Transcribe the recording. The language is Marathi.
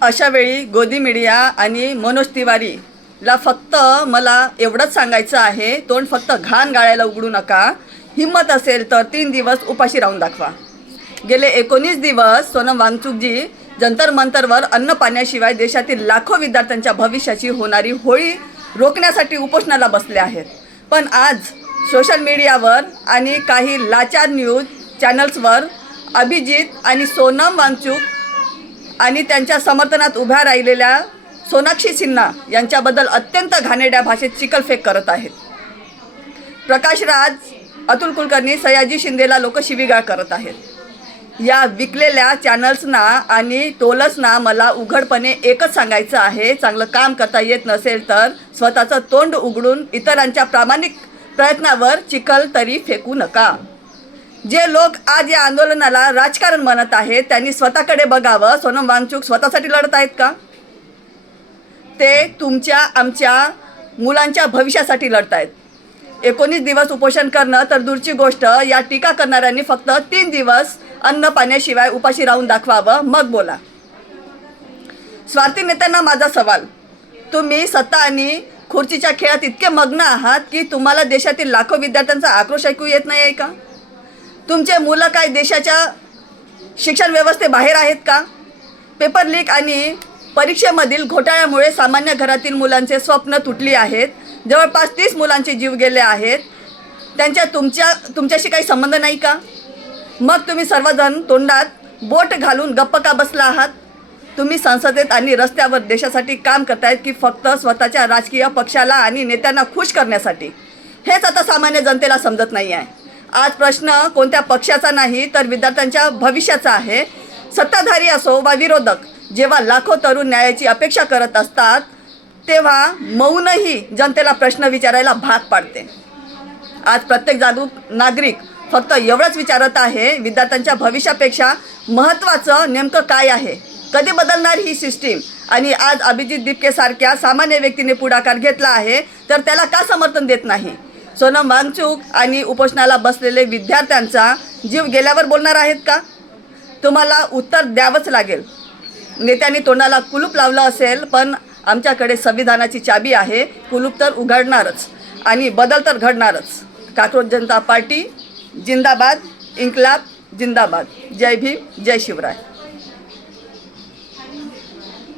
अशा वेळी गोदी मीडिया आणि मनोज तिवारीला फक्त मला एवढंच सांगायचं आहे, तोंड फक्त घाण गाळायला उघडू नका. हिम्मत असेल तर 3 दिवस उपाशी राहून दाखवा. गेले 19 दिवस सोनम वांगचुकजी जंतर मंतरवर अन्न पाण्याशिवाय देशातील लाखो विद्यार्थ्यांच्या भविष्याची होणारी होळी रोखण्यासाठी उपोषणाला बसले आहेत. पण आज सोशल मीडियावर आणि काही लाचार न्यूज चॅनल्सवर अभिजित आणि सोनम वांगचुक आणि त्यांच्या समर्थनात उभ्या राहिलेल्या सोनाक्षी सिन्हा यांच्याबद्दल अत्यंत घाणेरड्या भाषेत चिखलफेक करत आहेत. प्रकाश राज, अतुल कुलकर्णी, सयाजी शिंदेला लोक शिवीगाळ करत आहेत. या विकलेल्या चॅनल्सना आणि टोलर्सना मला उघडपणे एकच सांगायचं आहे, चांगलं काम करता येत नसेल तर स्वतःचं तोंड उघडून इतरांच्या प्रामाणिक प्रयत्नावर चिखल तरी फेकू नका. जे लोक आज या आंदोलनाला राजकारण म्हणत आहेत त्यांनी स्वतःकडे बघावं. सोनम वांगचुक स्वतःसाठी लढत आहेत का? ते तुमच्या आमच्या मुलांच्या भविष्यासाठी लढत आहेत. 19 दिवस उपोषण करणं तर दूरची गोष्ट, या टीका करणाऱ्यांनी फक्त 3 दिवस अन्न पाण्याशिवाय उपाशी राहून दाखवावं, मग बोला. स्वार्थी नेत्यांना माझा सवाल, तुम्ही सत्ता आणि खुर्चीच्या खेळात इतके मग्न आहात की तुम्हाला देशातील लाखो विद्यार्थ्यांचा आक्रोश ऐकू येत नाही आहे का? तुमचे मुलं काय देशाच्या शिक्षण व्यवस्थेबाहेर आहेत का? पेपर लीक आणि परीक्षेमधील घोटाळ्यामुळे सामान्य घरातील मुलांचे स्वप्न तुटली आहेत. जवळपास 30 मुलांचे जीव गेले आहेत. त्यांच्या तुमच्याशी काही संबंध नाही का? मग तुम्ही सर्वजण तोंडात बोट घालून गप्प का बसला आहात? तुम्ही संसदेत आणि रस्त्यावर देशासाठी काम करतायत की फक्त स्वतःच्या राजकीय पक्षाला आणि नेत्यांना खुश करण्यासाठी? हेच आता सामान्य जनतेला समजत नाही आहे. आज प्रश्न कोणत्या पक्षाचा नाही तर विद्यार्थ्यांच्या भविष्याचा आहे. सत्ताधारी असो वा विरोधक, जेव्हा लाखो तरुण न्यायाची अपेक्षा करत असतात तेव्हा मौनही जनतेला प्रश्न विचारायला भाग पाडते. आज प्रत्येक जागरूक नागरिक फक्त एवढंच विचारत आहे, विद्यार्थ्यांच्या भविष्यापेक्षा महत्त्वाचं नेमकं काय आहे? कधी बदलणार ही सिस्टीम? आणि आज अभिजित दिपकेसारख्या सामान्य व्यक्तीने पुढाकार घेतला आहे तर त्याला का समर्थन देत नाही? सोनम वांगचुक आणि उपोषणाला बसलेले विद्यार्थ्यांचा जीव गेल्यावर बोलणार आहेत का? तुम्हाला उत्तर द्यावंच लागेल. नेत्यांनी तोंडाला कुलूप लावलं असेल, पण आमच्याकडे संविधानाची चाबी आहे. कुलूप तर उघडणारच आणि बदल तर घडणारच. काक्रोश जनता पार्टी जिंदाबाद, इन्कलाब जिंदाबाद. जय भीम, जय शिवराय.